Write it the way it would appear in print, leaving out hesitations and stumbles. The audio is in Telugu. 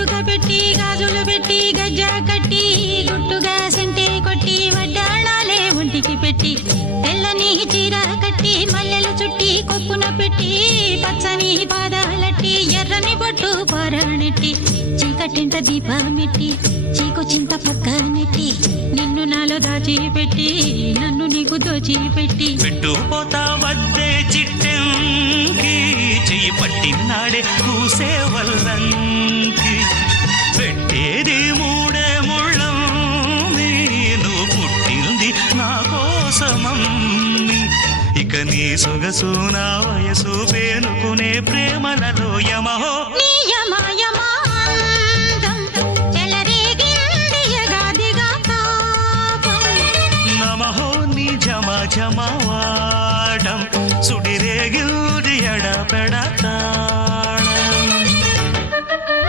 కాటుక పెట్టి గాజులు పెట్టి గజ్జా కట్టి గుట్టుగా సెంటే కొట్టి వడ్డాణాలే ఒంటికి పెట్టి తెల్లని చీర కట్టి మల్లెలు చుట్టి కొప్పున పెట్టి పచ్చని పాదాలట్టి ఎర్రని బొట్టు పారాణెట్టి చీకటింట దీపమెట్టి చీకు చింత పక్క నెట్టి నిన్ను నాలో దాచిపెట్టి నన్ను నీకు దోచిపెట్టి పెట్టుపోతా వద్దే చిట్టెంకి చెయ్యి పట్టినాడే కూసే వల్లంకి పెట్టేది మూడే ముళ్ళం నువ్వు పుట్టింది నా కోసమమ్మి ఇక నీ సొగసు నా వయసు పేనుకునే ప్రేమలలో యమహో నమహో నీ జమా జమా